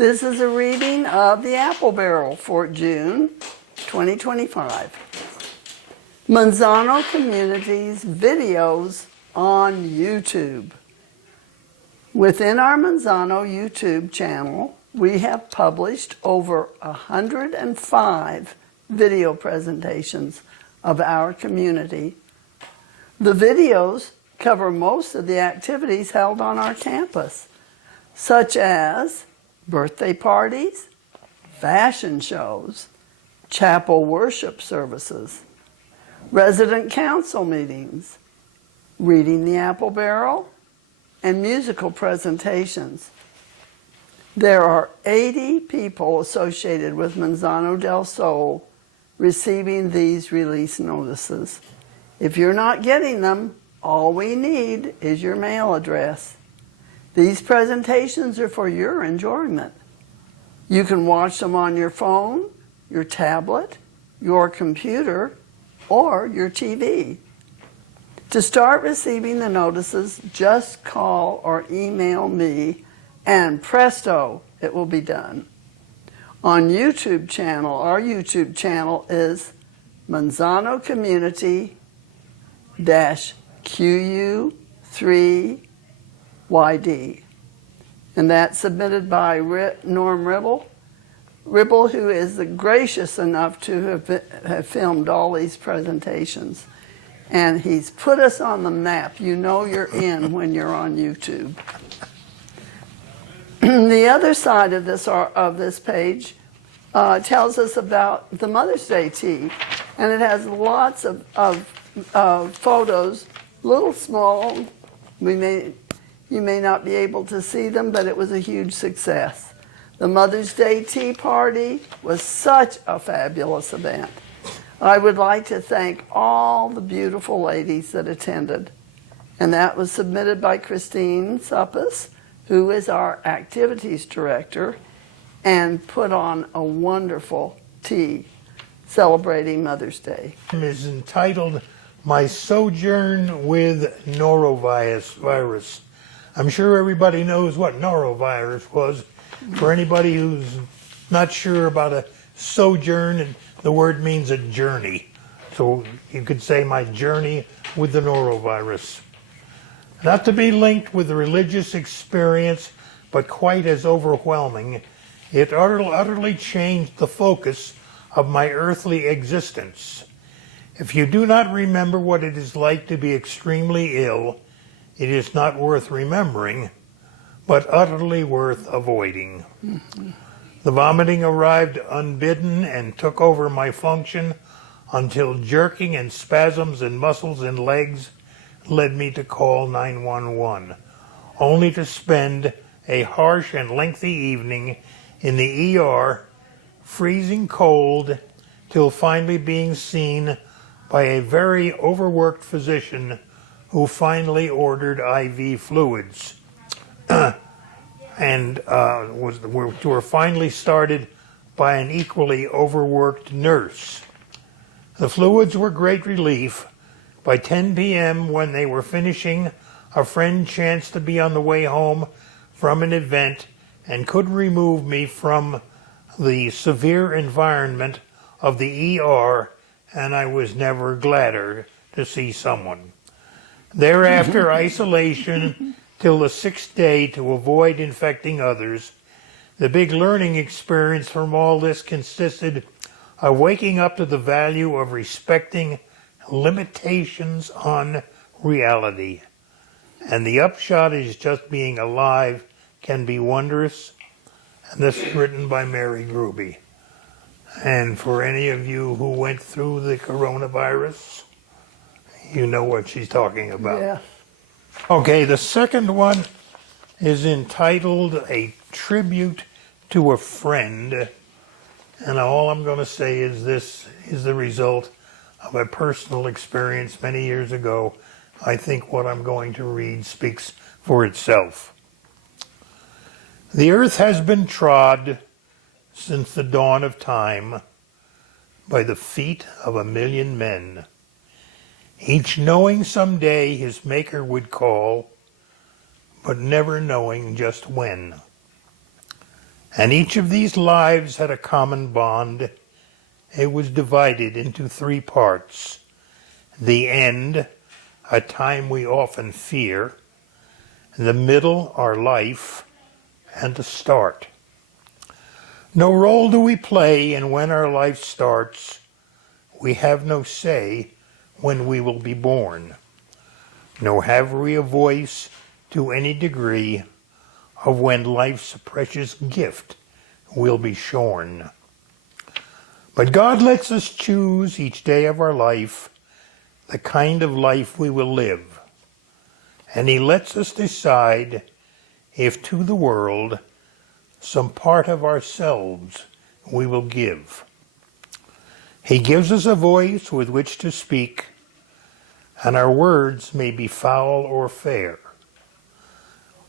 This is a reading of the Apple Barrel for June 2025. Manzano Community's videos on YouTube. Within our Manzano YouTube channel, we have published over 105 video presentations of our community. The videos cover most of the activities held on our campus, such as birthday parties, fashion shows, chapel worship services, resident council meetings, reading the Apple Barrel, and musical presentations. There are 80 people associated with Manzano del Sol receiving these release notices. If you're not getting them, all we need is your mail address. These presentations are for your enjoyment. You can watch them on your phone, your tablet, your computer, or your TV. To start receiving the notices, just call or email me, and presto, it will be done. On YouTube channel, our YouTube channel is Manzano Community QU3YD. And that's submitted by Norm Ribble, who is gracious enough to have filmed all these presentations. And he's put us on the map. You know you're in when you're on YouTube. The other side of this page tells us about the Mother's Day tea. And it has lots of photos, little small. You may not be able to see them, but it was a huge success. The Mother's Day Tea Party was such a fabulous event. I would like to thank all the beautiful ladies that attended. And that was submitted by Christine Suppes, who is our activities director, and put on a wonderful tea celebrating Mother's Day. It is entitled My Sojourn with Norovirus. I'm sure everybody knows what norovirus was. For anybody who's not sure about a sojourn, the word means a journey. So you could say my journey with the norovirus. Not to be linked with a religious experience, but quite as overwhelming, it utterly changed the focus of my earthly existence. If you do not remember what it is like to be extremely ill, it is not worth remembering, but utterly worth avoiding. Mm-hmm. The vomiting arrived unbidden and took over my function until jerking and spasms in muscles and legs led me to call 911, only to spend a harsh and lengthy evening in the ER, freezing cold, till finally being seen by a very overworked physician who finally ordered IV fluids. And were finally started by an equally overworked nurse. The fluids were great relief. By 10 p.m., when they were finishing, a friend chanced to be on the way home from an event and could remove me from the severe environment of the ER, and I was never gladder to see someone. Thereafter, isolation till the 6th day to avoid infecting others. The big learning experience from all this consisted of waking up to the value of respecting limitations on reality. And the upshot is just being alive can be wondrous. And this is written by Mary Gruby. And for any of you who went through the coronavirus, you know what she's talking about. Yeah. Okay, the second one is entitled A Tribute to a Friend. And all I'm going to say is this is the result of a personal experience many years ago. I think what I'm going to read speaks for itself. The earth has been trod since the dawn of time by the feet of 1,000,000 men, each knowing someday his maker would call, but never knowing just when. And each of these lives had a common bond. It was divided into three parts. The end, a time we often fear. The middle, our life. And the start. No role do we play in when our life starts. We have no say when we will be born. Nor have we a voice to any degree of when life's precious gift will be shorn. But God lets us choose each day of our life the kind of life we will live. And He lets us decide if to the world some part of ourselves we will give. He gives us a voice with which to speak, and our words may be foul or fair,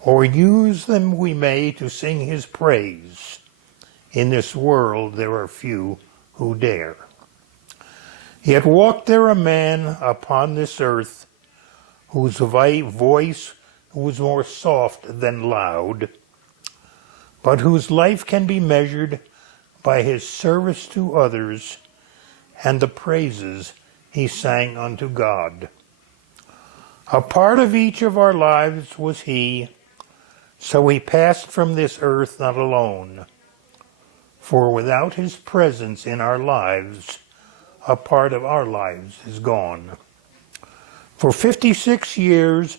or use them we may to sing His praise. In this world there are few who dare. Yet walked there a man upon this earth, whose voice was more soft than loud, but whose life can be measured by his service to others and the praises he sang unto God. A part of each of our lives was he, so we passed from this earth not alone. For without his presence in our lives, a part of our lives is gone. For 56 years,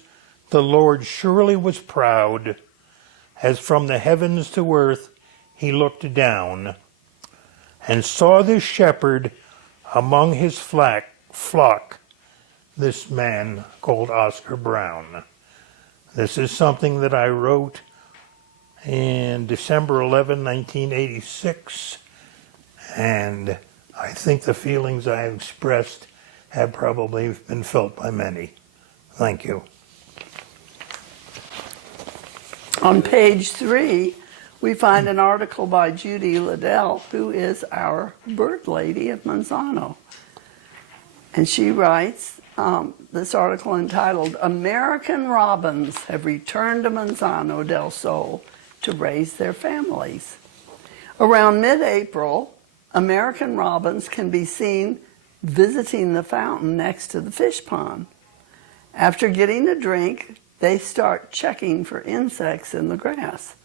the Lord surely was proud, as from the heavens to earth he looked down, and saw this shepherd among his flock, this man called Oscar Brown. This is something that I wrote in December 11, 1986, and I think the feelings I have expressed have probably been felt by many. Thank you. On page 3, we find an article by Judy Liddell, who is our bird lady of Manzano. And she writes this article entitled, American Robins Have Returned to Manzano del Sol to Raise Their Families. Around mid-April, American robins can be seen visiting the fountain next to the fish pond. After getting a drink, they start checking for insects in the grass.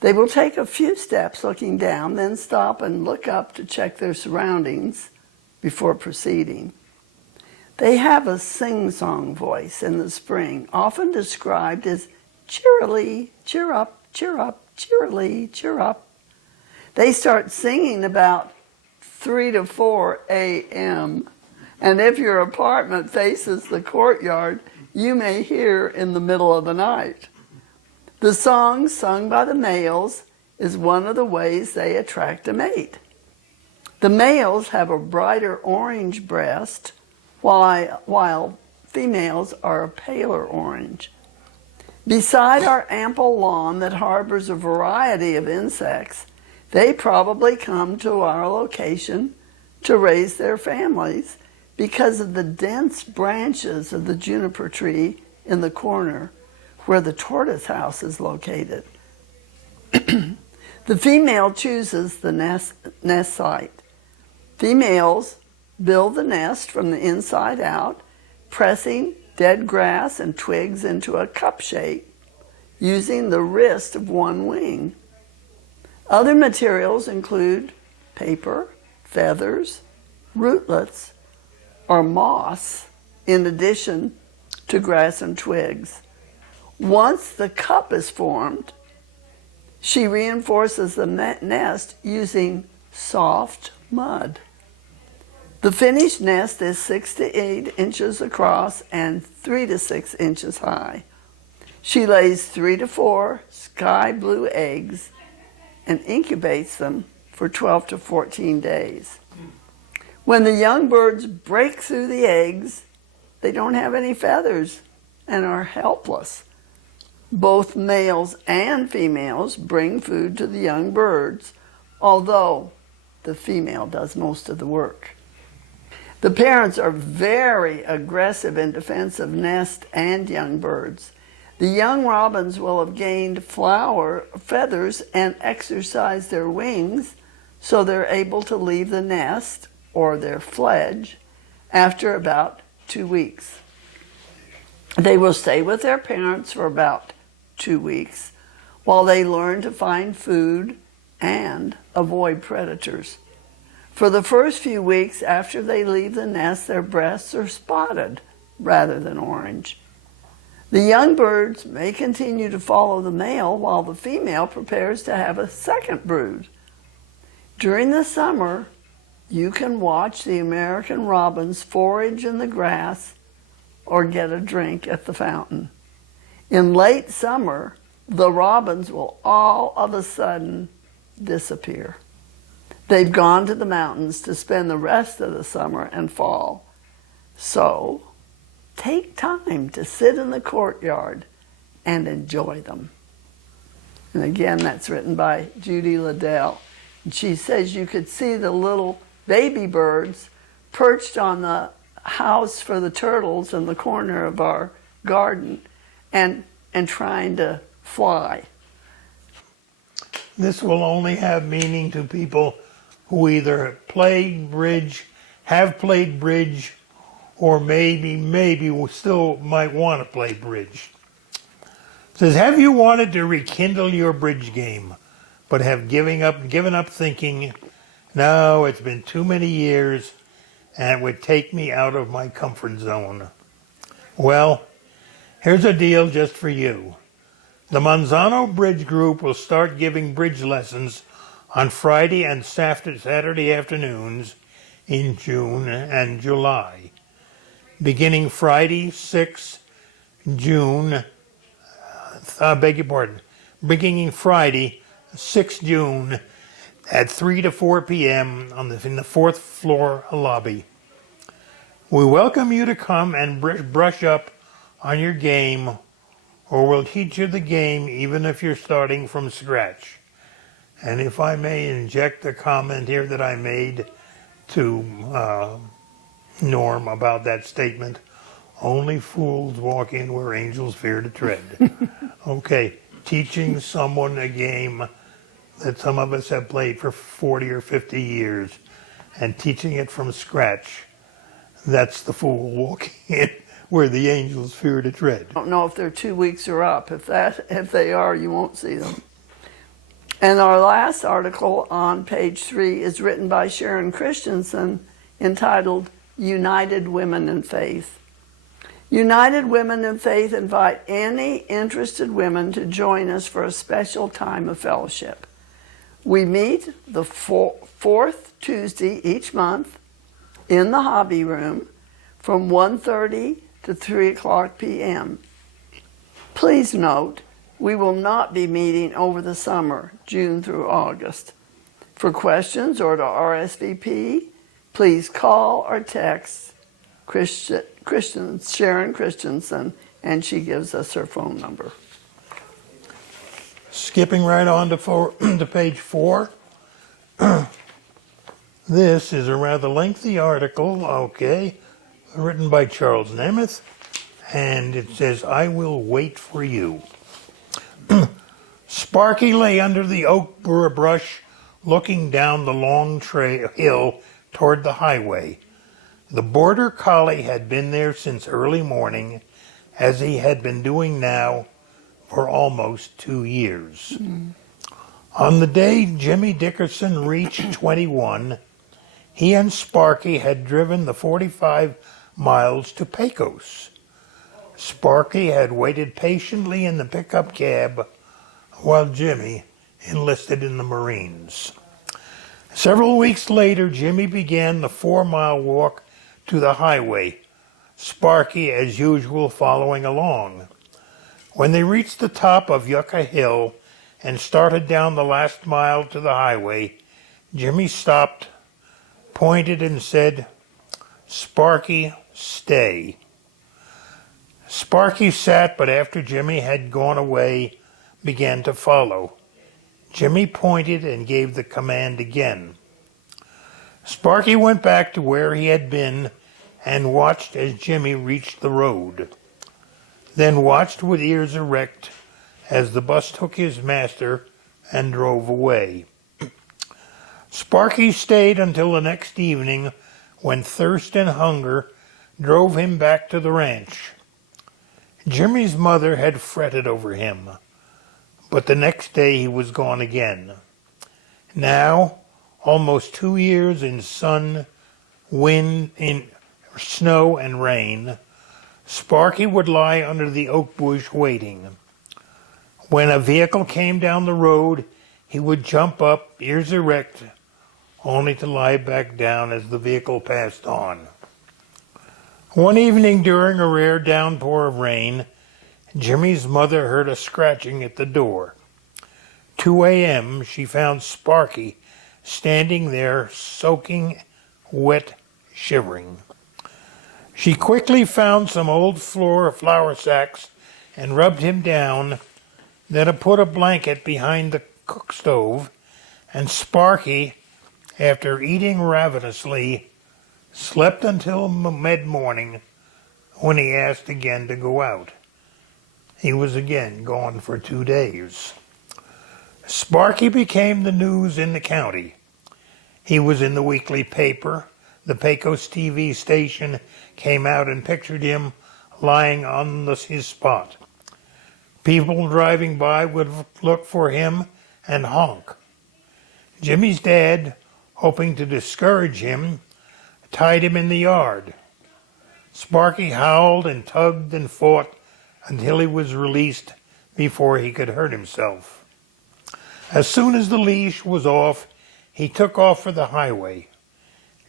They will take a few steps looking down, then stop and look up to check their surroundings before proceeding. They have a sing-song voice in the spring, often described as cheerily, cheer up, cheerily, cheer up. They start singing about 3 to 4 a.m. And if your apartment faces the courtyard, you may hear in the middle of the night. The song sung by the males is one of the ways they attract a mate. The males have a brighter orange breast, while females are a paler orange. Beside our ample lawn that harbors a variety of insects, they probably come to our location to raise their families because of the dense branches of the juniper tree in the corner where the tortoise house is located. The female chooses the nest site. Females build the nest from the inside out, pressing dead grass and twigs into a cup shape using the wrist of one wing. Other materials include paper, feathers, rootlets, or moss, in addition to grass and twigs. Once the cup is formed, she reinforces the nest using soft mud. The finished nest is 6 to 8 inches across and 3 to 6 inches high. She lays 3 to 4 sky blue eggs and incubates them for 12 to 14 days. When the young birds break through the eggs, they don't have any feathers and are helpless. Both males and females bring food to the young birds, although the female does most of the work. The parents are very aggressive in defense of nest and young birds. The young robins will have gained feathers and exercised their wings, so they're able to leave the nest or their fledge after about 2 weeks. They will stay with their parents for about 2 weeks while they learn to find food and avoid predators. For the first few weeks after they leave the nest, their breasts are spotted rather than orange. The young birds may continue to follow the male while the female prepares to have a second brood. During the summer, you can watch the American robins forage in the grass or get a drink at the fountain. In late summer, the robins will all of a sudden disappear. They've gone to the mountains to spend the rest of the summer and fall. So, take time to sit in the courtyard and enjoy them. And again, that's written by Judy Liddell. And she says you could see the little baby birds perched on the house for the turtles in the corner of our garden and trying to fly. This will only have meaning to people who either play bridge, have played bridge, or maybe still might want to play bridge. It says, have you wanted to rekindle your bridge game, but have given up thinking, no, it's been too many years, and it would take me out of my comfort zone? Well, here's a deal just for you. The Manzano Bridge Group will start giving bridge lessons on Friday and Saturday afternoons in June and July. Beginning Friday, 6 June, beginning Friday, 6 June at 3 to 4 p.m. in the 4th floor lobby. We welcome you to come and brush up on your game, or we'll teach you the game even if you're starting from scratch. And if I may inject a comment here that I made to Norm about that statement, only fools walk in where angels fear to tread. Okay, teaching someone a game that some of us have played for 40 or 50 years and teaching it from scratch, that's the fool walking in where the angels fear to tread. I don't know if they're 2 weeks or up. If they are, you won't see them. And our last article on page 3 is written by Sharon Christensen, entitled United Women in Faith. United Women in Faith invite any interested women to join us for a special time of fellowship. We meet the fourth Tuesday each month in the hobby room from 1:30 to 3 o'clock p.m. Please note, we will not be meeting over the summer, June through August. For questions or to RSVP, please call or text Sharon Christensen, and she gives us her phone number. Skipping right on to page 4. This is a rather lengthy article, written by Charles Nemeth, and it says, I will wait for you. Sparky lay under the oak brush, looking down the long hill toward the highway. The border collie had been there since early morning, as he had been doing now for almost 2 years. On the day Jimmy Dickerson reached 21, he and Sparky had driven the 45 miles to Pecos. Sparky had waited patiently in the pickup cab while Jimmy enlisted in the Marines. Several weeks later, Jimmy began the 4-mile walk to the highway, Sparky, as usual, following along. When they reached the top of Yucca Hill and started down the last mile to the highway, Jimmy stopped, pointed, and said, Sparky, stay. Sparky sat, but after Jimmy had gone away, began to follow. Jimmy pointed and gave the command again. Sparky went back to where he had been and watched as Jimmy reached the road. then watched with ears erect as the bus took his master and drove away. Sparky stayed until the next evening, when thirst and hunger drove him back to the ranch. Jimmy's mother had fretted over him, but the next day he was gone again. Now, almost 2 years in sun, wind, in snow and rain, Sparky would lie under the oak bush waiting. When a vehicle came down the road, he would jump up, ears erect, only to lie back down as the vehicle passed on. One evening during a rare downpour of rain, Jimmy's mother heard a scratching at the door. 2 a.m., she found Sparky standing there, soaking, wet, shivering. She quickly found some old flour sacks and rubbed him down, then put a blanket behind the cook stove, and Sparky, after eating ravenously, slept until mid-morning, when he asked again to go out. He was again gone for 2 days. Sparky became the news in the county. He was in the weekly paper. The Pecos TV station came out and pictured him lying on his spot. People driving by would look for him and honk. Jimmy's dad, hoping to discourage him, tied him in the yard. Sparky howled and tugged and fought until he was released before he could hurt himself. As soon as the leash was off, he took off for the highway.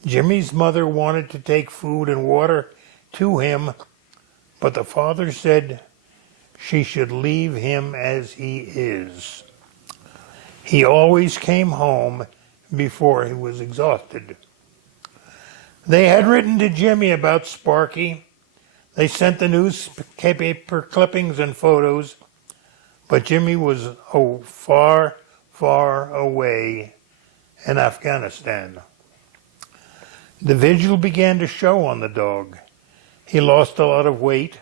Jimmy's mother wanted to take food and water to him, but the father said she should leave him as he is. He always came home before he was exhausted. They had written to Jimmy about Sparky. They sent the newspaper clippings and photos, but Jimmy was far, far away in Afghanistan. The vigil began to show on the dog. He lost a lot of weight.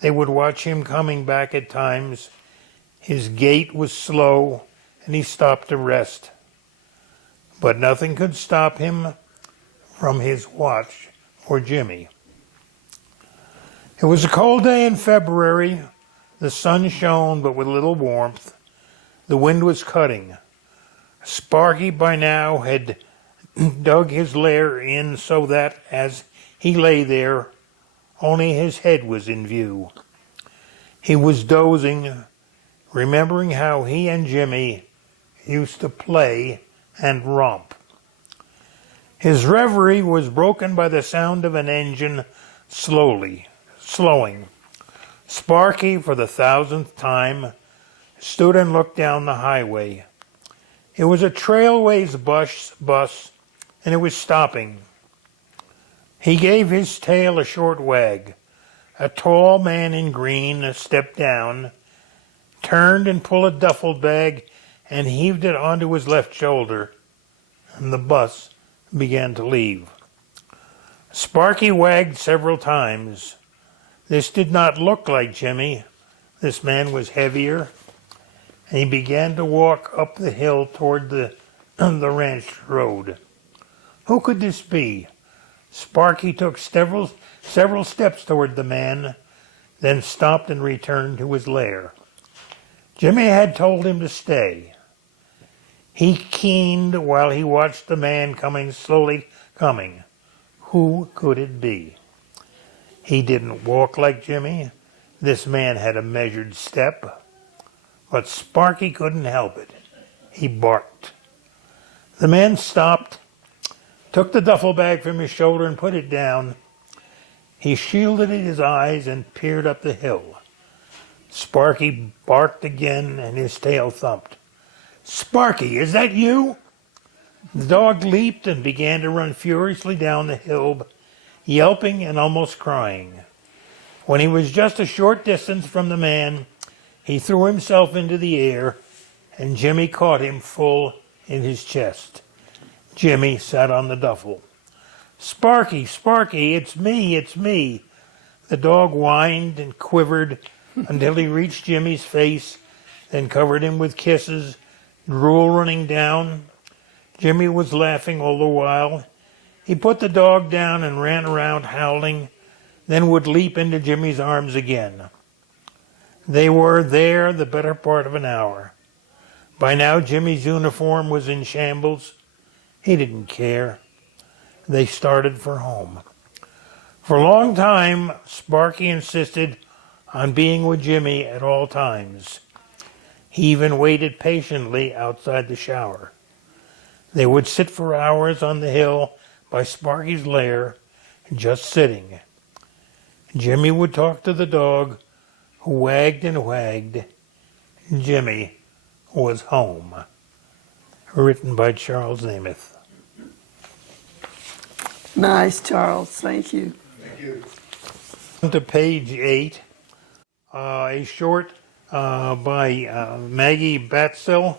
They would watch him coming back at times. His gait was slow, and he stopped to rest. But nothing could stop him from his watch for Jimmy. It was a cold day in February. The sun shone, but with little warmth. The wind was cutting. Sparky by now had dug his lair in so that, as he lay there, only his head was in view. He was dozing, remembering how he and Jimmy used to play and romp. His reverie was broken by the sound of an engine slowing. Sparky, for the 1,000th time, stood and looked down the highway. It was a Trailways bus, and it was stopping. He gave his tail a short wag. A tall man in green stepped down, turned and pulled a duffel bag and heaved it onto his left shoulder, and the bus began to leave. Sparky wagged several times. This did not look like Jimmy. This man was heavier, and he began to walk up the hill toward the ranch road. Who could this be? Sparky took several steps toward the man, then stopped and returned to his lair. Jimmy had told him to stay. He keened while he watched the man slowly coming. Who could it be? He didn't walk like Jimmy. This man had a measured step. But Sparky couldn't help it. He barked. The man stopped, took the duffel bag from his shoulder and put it down. He shielded his eyes and peered up the hill. Sparky barked again and his tail thumped. "Sparky, is that you?" The dog leaped and began to run furiously down the hill, yelping and almost crying. When he was just a short distance from the man, he threw himself into the air, and Jimmy caught him full in his chest. Jimmy sat on the duffel. "Sparky, Sparky, it's me. The dog whined and quivered until he reached Jimmy's face, then covered him with kisses, drool running down. Jimmy was laughing all the while. He put the dog down and ran around howling, then would leap into Jimmy's arms again. They were there the better part of an hour. By now Jimmy's uniform was in shambles. He didn't care. They started for home. For a long time, Sparky insisted on being with Jimmy at all times. He even waited patiently outside the shower. They would sit for hours on the hill by Sparky's lair, just sitting. Jimmy would talk to the dog, who wagged and wagged. Jimmy was home. Written by Charles Amos. Nice, Charles. Thank you. Thank you. On to page 8, a short by Maggie Batzel.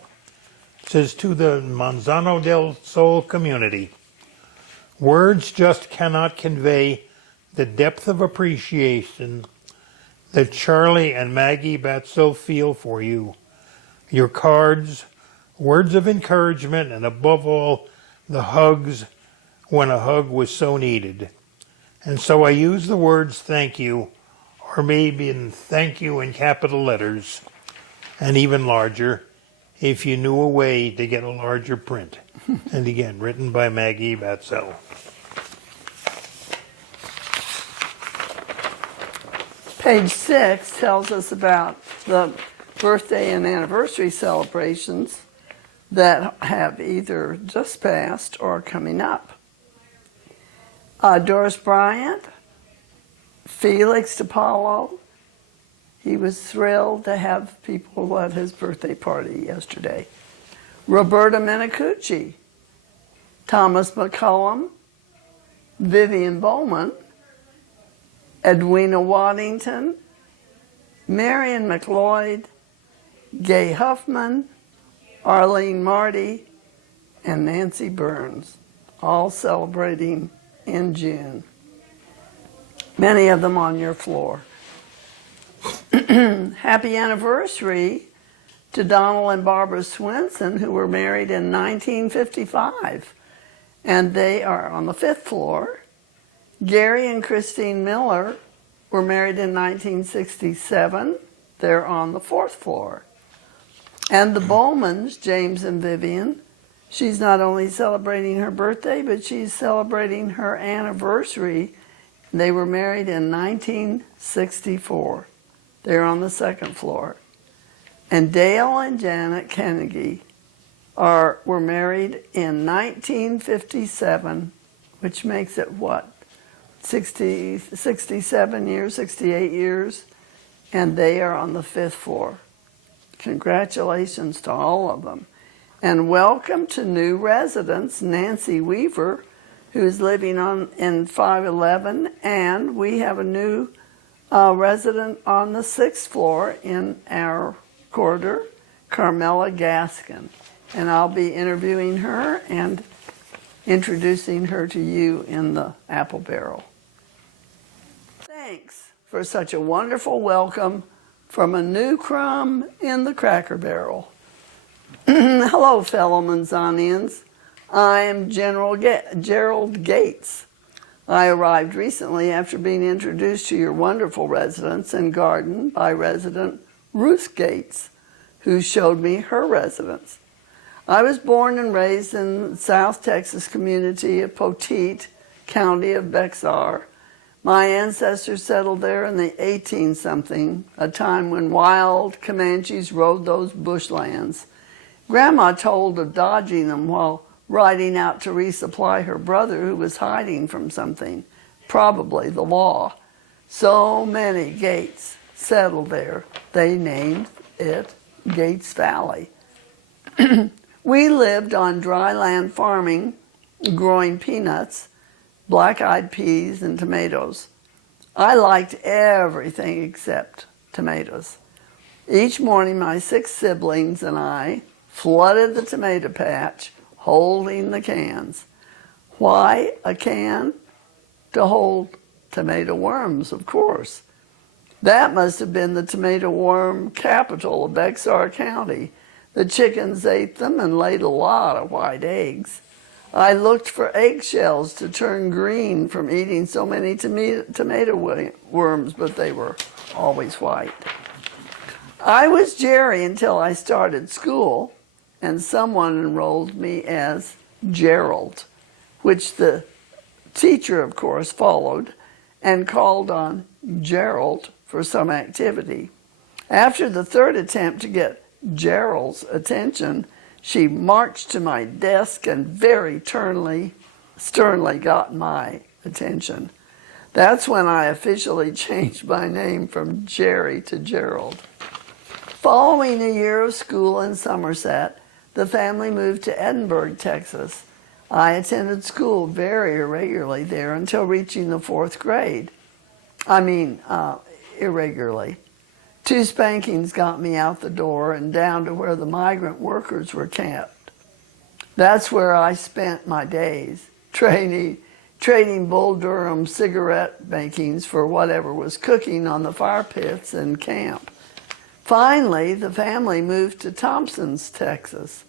It says, to the Manzano del Sol community, words just cannot convey the depth of appreciation that Charlie and Maggie Batzel feel for you. Your cards, words of encouragement, and above all, the hugs when a hug was so needed. And so I use the words thank you, or maybe in thank you in capital letters, and even larger, if you knew a way to get a larger print. And again, written by Maggie Batzel. Page 6 tells us about the birthday and anniversary celebrations that have either just passed or coming up. Doris Bryant, Felix DiPaolo, he was thrilled to have people at his birthday party yesterday. Roberta Minicucci, Thomas McCullum, Vivian Bowman, Edwina Waddington, Marion McLeod, Gay Huffman, Arlene Marty, and Nancy Burns, all celebrating in June. Many of them on your floor. Happy anniversary to Donald and Barbara Swenson, who were married in 1955, and they are on the 5th floor. Gary and Christine Miller were married in 1967. They're on the 4th floor. And the Bowmans, James and Vivian, she's not only celebrating her birthday, but she's celebrating her anniversary. They were married in 1964. They're on the 2nd floor. And Dale and Janet Kennedy were married in 1957, which makes it what? 67 years, 68 years, and they are on the 5th floor. Congratulations to all of them. And welcome to new residents, Nancy Weaver, who's living in 511, and we have a new resident on the 6th floor in our quarter, Carmela Gaskin. And I'll be interviewing her and introducing her to you in the apple barrel. Thanks for such a wonderful welcome from a new crumb in the cracker barrel. Hello, fellow Manzanians. I am Gerald Gates. I arrived recently after being introduced to your wonderful residence and garden by resident Ruth Gates, who showed me her residence. I was born and raised in the South Texas community of Poteet, county of Bexar. My ancestors settled there in the 18-something, a time when wild Comanches rode those bushlands. Grandma told of dodging them while riding out to resupply her brother who was hiding from something, probably the law. So many Gates settled there, they named it Gates Valley. We lived on dry land farming, growing peanuts, black-eyed peas, and tomatoes. I liked everything except tomatoes. Each morning, my 6 siblings and I flooded the tomato patch, holding the cans. Why a can? To hold tomato worms, of course. That must have been the tomato worm capital of Bexar County. The chickens ate them and laid a lot of white eggs. I looked for eggshells to turn green from eating so many tomato worms, but they were always white. I was Jerry until I started school, and someone enrolled me as Gerald, which the teacher, of course, followed and called on Gerald for some activity. After the third attempt to get Gerald's attention, she marched to my desk and very sternly got my attention. That's when I officially changed my name from Jerry to Gerald. Following a year of school in Somerset, the family moved to Edinburgh, Texas. I attended school very irregularly there until reaching the 4th grade. Irregularly. 2 spankings got me out the door and down to where the migrant workers were camped. That's where I spent my days, trading Bull Durham cigarette makings for whatever was cooking on the fire pits in camp. Finally, the family moved to Thompson's, Texas,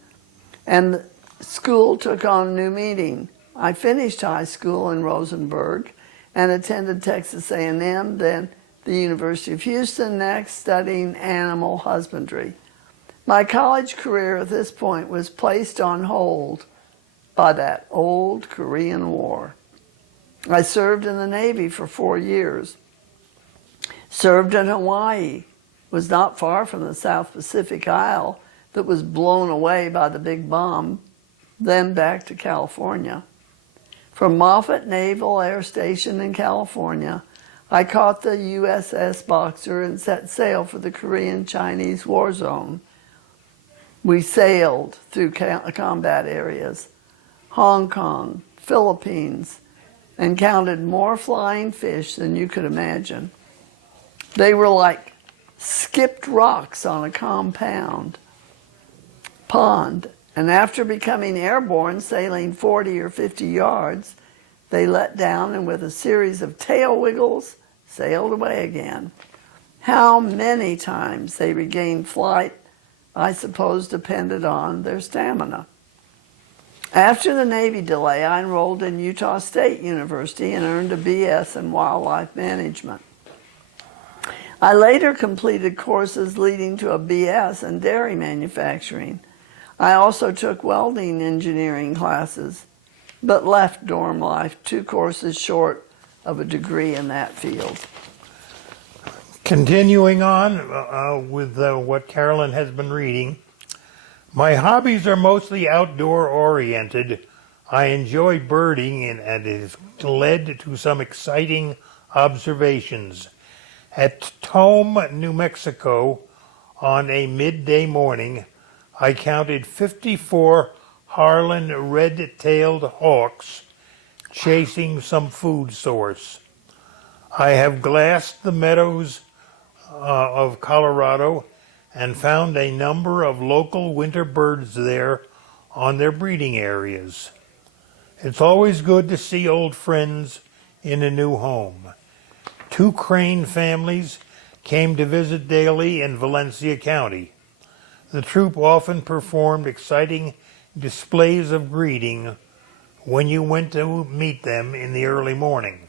and the school took on a new meaning. I finished high school in Rosenberg and attended Texas A&M, then the University of Houston next, studying animal husbandry. My college career at this point was placed on hold by that old Korean War. I served in the Navy for 4 years. Served in Hawaii, was not far from the South Pacific Isle that was blown away by the big bomb, then back to California. From Moffett Naval Air Station in California, I caught the USS Boxer and set sail for the Korean-Chinese war zone. We sailed through combat areas, Hong Kong, Philippines, and counted more flying fish than you could imagine. They were like skipped rocks on a pond, and after becoming airborne, sailing 40 or 50 yards, they let down and with a series of tail wiggles, sailed away again. How many times they regained flight, I suppose, depended on their stamina. After the Navy delay, I enrolled in Utah State University and earned a BS in wildlife management. I later completed courses leading to a BS in dairy manufacturing. I also took welding engineering classes, but left dorm life 2 courses short of a degree in that field. Continuing on with what Carolyn has been reading, my hobbies are mostly outdoor oriented. I enjoy birding and it has led to some exciting observations. At Tome, New Mexico, on a midday morning, I counted 54 Harlan red-tailed hawks chasing some food source. I have glassed the meadows of Colorado and found a number of local winter birds there on their breeding areas. It's always good to see old friends in a new home. 2 crane families came to visit daily in Valencia County. The troop often performed exciting displays of greeting when you went to meet them in the early morning.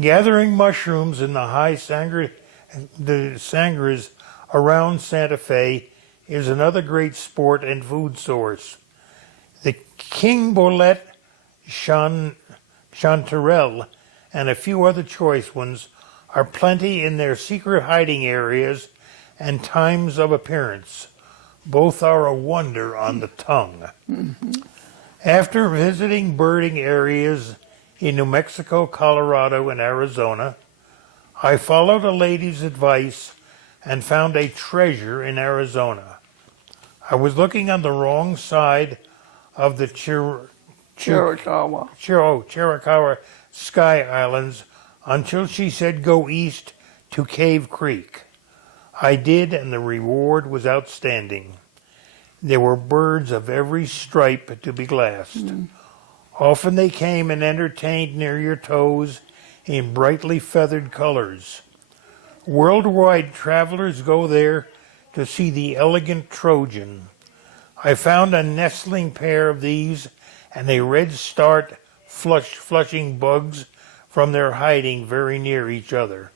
Gathering mushrooms in the high sangres around Santa Fe is another great sport and food source. The King Bolet, chanterelle, and a few other choice ones are plenty in their secret hiding areas and times of appearance. Both are a wonder on the tongue. Mm-hmm. After visiting birding areas in New Mexico, Colorado, and Arizona, I followed a lady's advice and found a treasure in Arizona. I was looking on the wrong side of the Chiricahua Sky Islands until she said go east to Cave Creek. I did, and the reward was outstanding. There were birds of every stripe to be glassed. Often they came and entertained near your toes in brightly feathered colors. Worldwide travelers go there to see the elegant Trojan. I found a nestling pair of these and a red start flushing bugs from their hiding very near each other.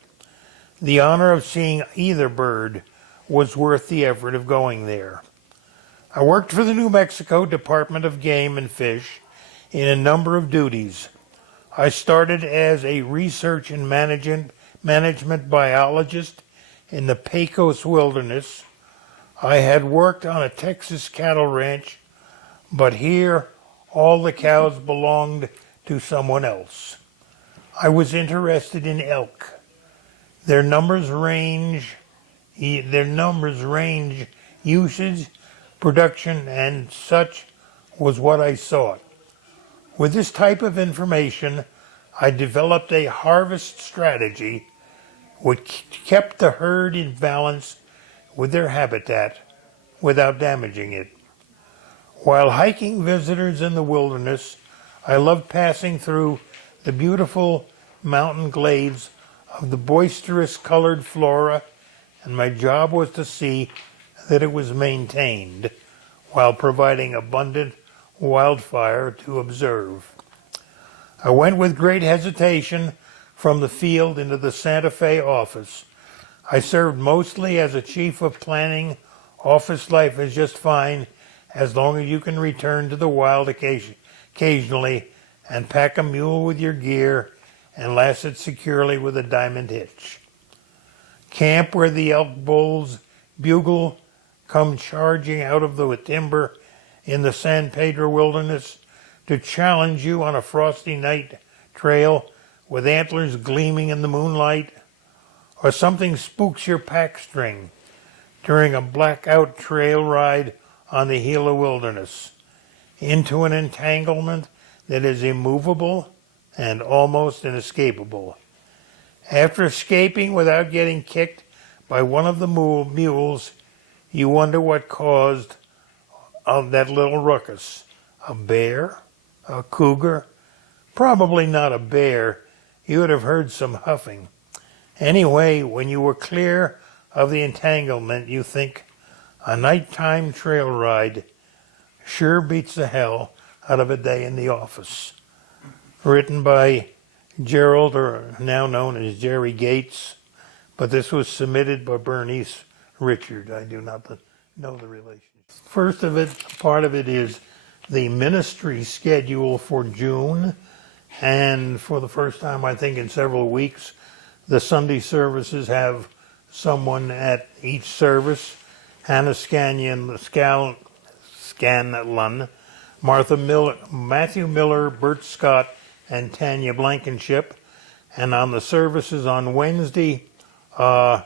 The honor of seeing either bird was worth the effort of going there. I worked for the New Mexico Department of Game and Fish in a number of duties. I started as a research and management biologist in the Pecos Wilderness. I had worked on a Texas cattle ranch, but here all the cows belonged to someone else. I was interested in elk. Their numbers range, usage, production, and such was what I sought. With this type of information, I developed a harvest strategy which kept the herd in balance with their habitat without damaging it. While hiking visitors in the wilderness, I loved passing through the beautiful mountain glades of the boisterous colored flora, and my job was to see that it was maintained while providing abundant wildfire to observe. I went with great hesitation from the field into the Santa Fe office. I served mostly as a chief of planning. Office life is just fine as long as you can return to the wild occasionally and pack a mule with your gear and lash it securely with a diamond hitch. Camp where the elk bulls bugle come charging out of the timber in the San Pedro Wilderness to challenge you on a frosty night trail with antlers gleaming in the moonlight, or something spooks your pack string during a blackout trail ride on the Gila Wilderness into an entanglement that is immovable and almost inescapable. After escaping without getting kicked by one of the mules, you wonder what caused that little ruckus. A bear? A cougar? Probably not a bear. You would have heard some huffing. Anyway, when you were clear of the entanglement, you think, a nighttime trail ride sure beats the hell out of a day in the office. Written by Gerald, or now known as Jerry Gates, but this was submitted by Bernice Richard. I do not know the relation. Part of it is the ministry schedule for June, and for the first time, I think in several weeks, the Sunday services have someone at each service. Hannah Scanlon, Matthew Miller, Bert Scott, and Tanya Blankenship. And on the services on Wednesday are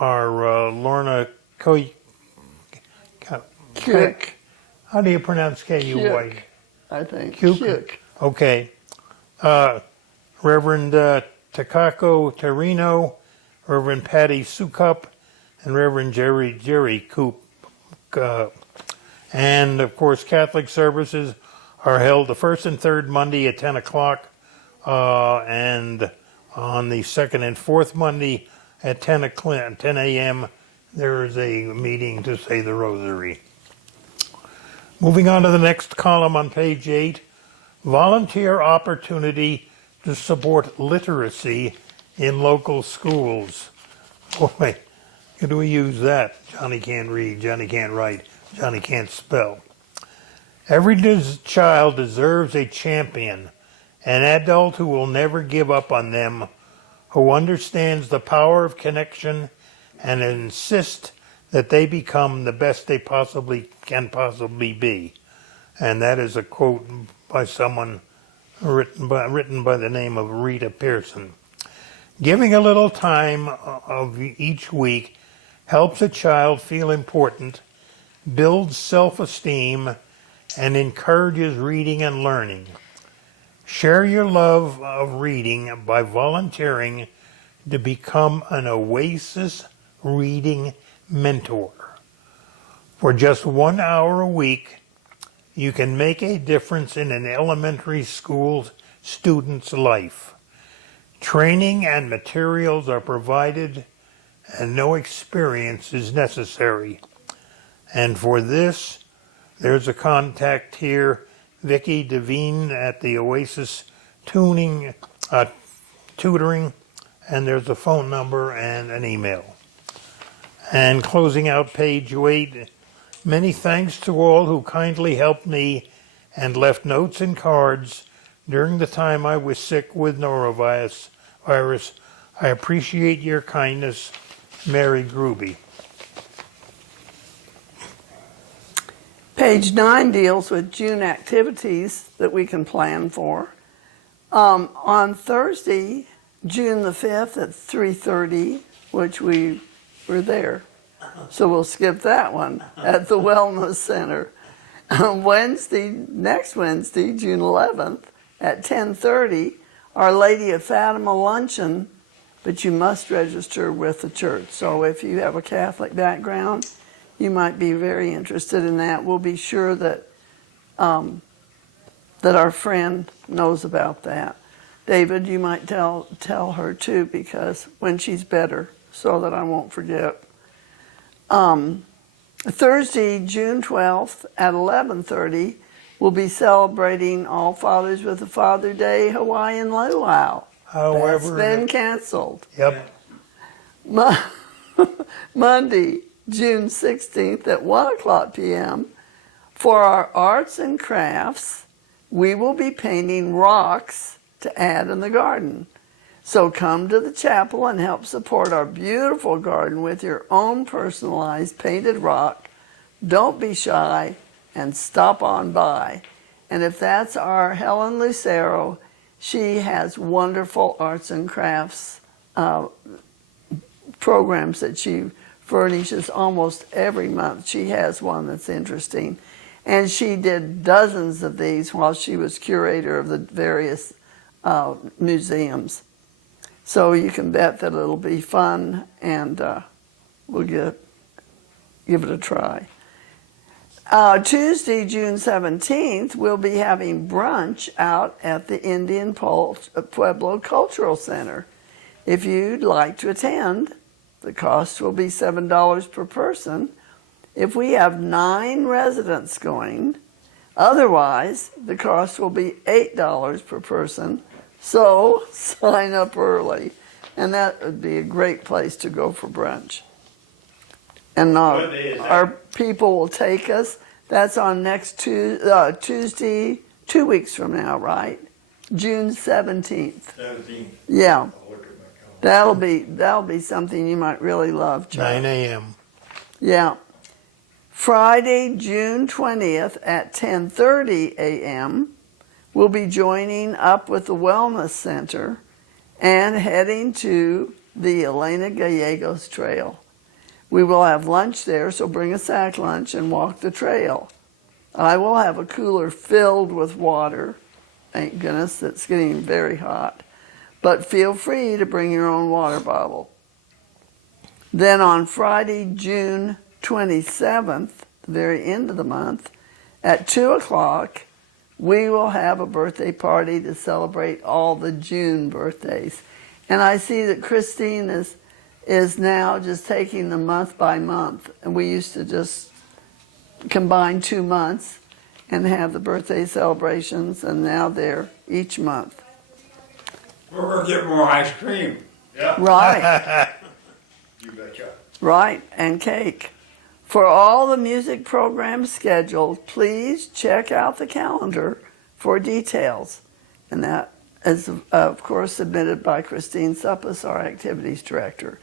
Lorna Kuik. How do you pronounce K-U-Y? I think. Kuik. Okay. Reverend Takako Terino, Reverend Patty Sukup, and Reverend Jerry Coop. And of course, Catholic services are held the first and third Monday at 10 o'clock, and on the second and fourth Monday at 10 a.m. there is a meeting to say the Rosary. Moving on to the next column on page 8, volunteer opportunity to support literacy in local schools. Boy, how do we use that? Johnny can't read, Johnny can't write, Johnny can't spell. Every child deserves a champion, an adult who will never give up on them, who understands the power of connection and insists that they become the best they can possibly be. And that is a quote by someone written by the name of Rita Pearson. Giving a little time of each week helps a child feel important, builds self-esteem, and encourages reading and learning. Share your love of reading by volunteering to become an Oasis reading mentor. For just 1 hour a week, you can make a difference in an elementary school student's life. Training and materials are provided and no experience is necessary. And for this, there's a contact here, Vicky Devine at the Oasis Tutoring, and there's a phone number and an email. And closing out page 8, many thanks to all who kindly helped me and left notes and cards during the time I was sick with norovirus. I appreciate your kindness, Mary Gruby. Page 9 deals with June activities that we can plan for. On Thursday, June the 5th at 3:30, which we were there, so we'll skip that one, at the Wellness Center. Next Wednesday, June 11th at 10:30, Our Lady of Fatima luncheon, but you must register with the church. So if you have a Catholic background, you might be very interested in that. We'll be sure that that our friend knows about that. David, you might tell her too, because when she's better, so that I won't forget. Thursday, June 12th at 11:30, we'll be celebrating All Fathers with a Father Day Hawaiian luau. However, That's been canceled. Yep. Monday, June 16th at 1:00 p.m. For our arts and crafts, we will be painting rocks to add in the garden. So come to the chapel and help support our beautiful garden with your own personalized painted rock. Don't be shy and stop on by. And if that's our Helen Lucero, she has wonderful arts and crafts programs that she furnishes almost every month. She has one that's interesting. And she did dozens of these while she was curator of the various museums. So you can bet that it'll be fun, and we'll give it a try. Tuesday, June 17th, we'll be having brunch out at the Indian Pueblo Cultural Center. If you'd like to attend, the cost will be $7 per person. If we have 9 residents going, otherwise the cost will be $8 per person. So sign up early, and that would be a great place to go for brunch. And our people will take us. That's on next Tuesday, 2 weeks from now, right? June 17th. 17th. Yeah, I'll look at my calendar. that'll be something you might really love, Chuck. 9 a.m. Yeah. Friday, June 20th at 10:30 a.m., we'll be joining up with the Wellness Center and heading to the Elena Gallegos Trail. We will have lunch there, so bring a sack lunch and walk the trail. I will have a cooler filled with water. Thank goodness, it's getting very hot. But feel free to bring your own water bottle. Then on Friday, June 27th, the very end of the month, at 2 o'clock, we will have a birthday party to celebrate all the June birthdays. And I see that Christine is now just taking them month by month. And we used to just combine 2 months and have the birthday celebrations, and now they're each month. We're going to get more ice cream. Yeah. Right, You betcha. right, and cake. For all the music programs scheduled, please check out the calendar for details. And that is, of course, submitted by Christine Suppis, our activities director.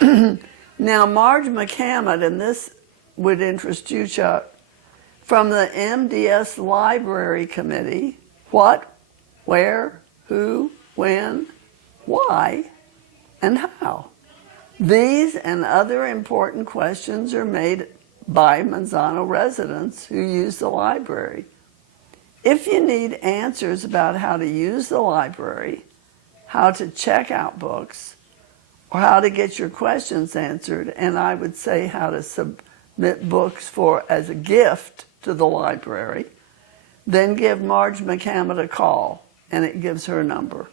Now, Marge McCammett, and this would interest you, Chuck, from the MDS Library Committee, what, where, who, when, why, and how. These and other important questions are made by Manzano residents who use the library. If you need answers about how to use the library, how to check out books, or how to get your questions answered, and I would say how to submit books as a gift to the library, then give Marge McCammett a call, and it gives her number.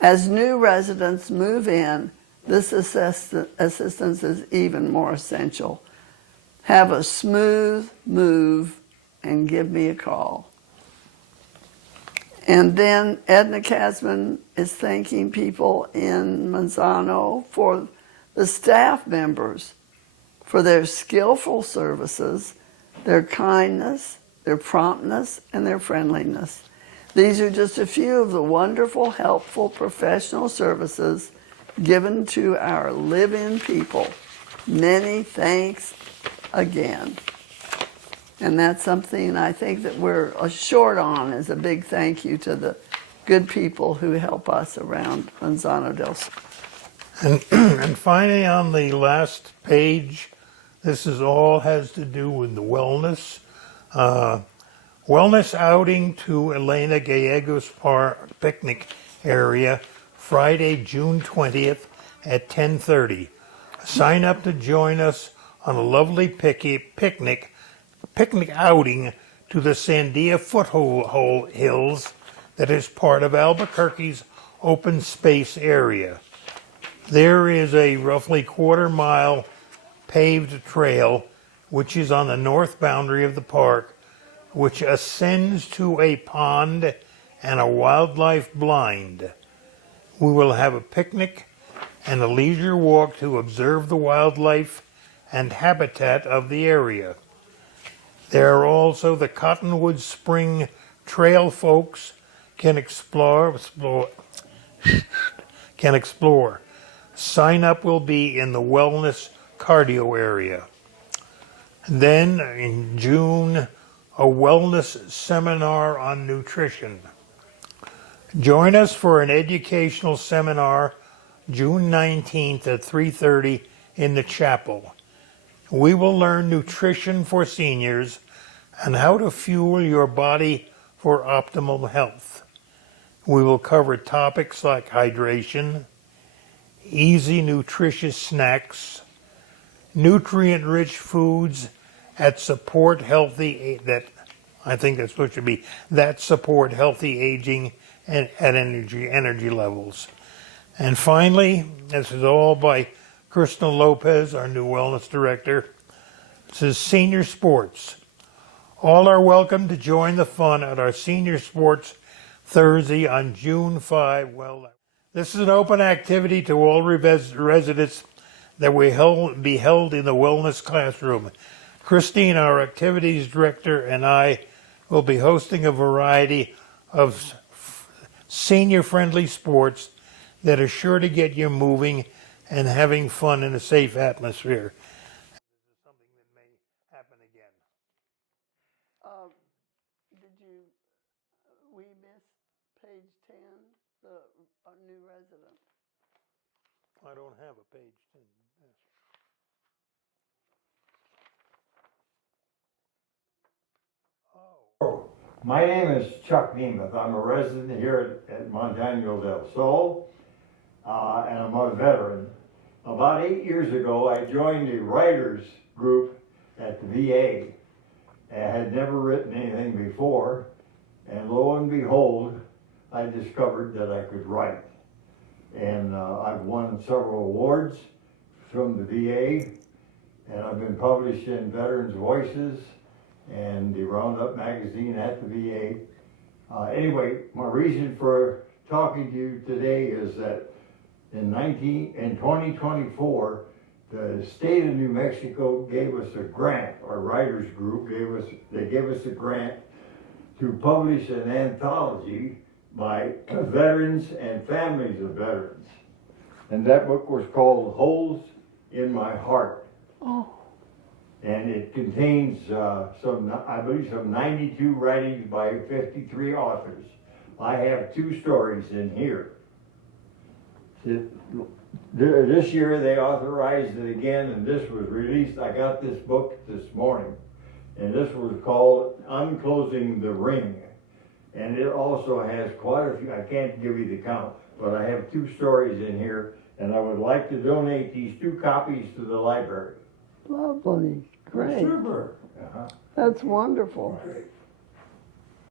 As new residents move in, this assistance is even more essential. Have a smooth move and give me a call. And then Edna Casman is thanking people in Manzano for the staff members for their skillful services, their kindness, their promptness, and their friendliness. These are just a few of the wonderful, helpful, professional services given to our live-in people. Many thanks again. And that's something I think that we're short on, is a big thank you to the good people who help us around Manzano del Sur. And finally, on the last page, this is all has to do with the wellness. Wellness outing to Elena Gallegos Park picnic area, Friday, June 20th at 10:30. Sign up to join us on a lovely picnic outing to the Sandia Foothold Hills that is part of Albuquerque's open space area. There is a roughly quarter-mile paved trail which is on the north boundary of the park, which ascends to a pond and a wildlife blind. We will have a picnic and a leisure walk to observe the wildlife and habitat of the area. There are also the Cottonwood Spring Trail folks can explore. Sign up will be in the wellness cardio area. Then in June, a wellness seminar on nutrition. Join us for an educational seminar June 19th at 3:30 in the chapel. We will learn nutrition for seniors and how to fuel your body for optimal health. We will cover topics like hydration, easy nutritious snacks, nutrient-rich foods that support healthy aging and at energy levels. And finally, this is all by Krishna Lopez, our new wellness director. This is senior sports. All are welcome to join the fun at our senior sports Thursday on June 5. Well, this is an open activity to all residents that will be held in the wellness classroom. Christine, our activities director, and I will be hosting a variety of senior-friendly sports that are sure to get you moving and having fun in a safe atmosphere. Something that may happen again. We missed page 10, the new resident. I don't have a page 10. My name is Chuck Nemeth. I'm a resident here at Montano del Sol, and I'm a veteran. About 8 years ago, I joined a writers group at the VA. I had never written anything before, and lo and behold, I discovered that I could write. And I've won several awards from the VA, and I've been published in Veterans Voices and the Roundup magazine at the VA. Anyway, my reason for talking to you today is that in 2024, the state of New Mexico gave us a grant. Our writers group gave us a grant to publish an anthology by veterans and families of veterans. And that book was called Holes in My Heart. Oh. And it contains some 92 writings by 53 authors. I have 2 stories in here. This year they authorized it again, and this was released. I got this book this morning, and this was called Unclosing the Ring. And it also has quite a few, I can't give you the count, but I have 2 stories in here, and I would like to donate these 2 copies to the library. Lovely. Great. Super. That's wonderful. Great.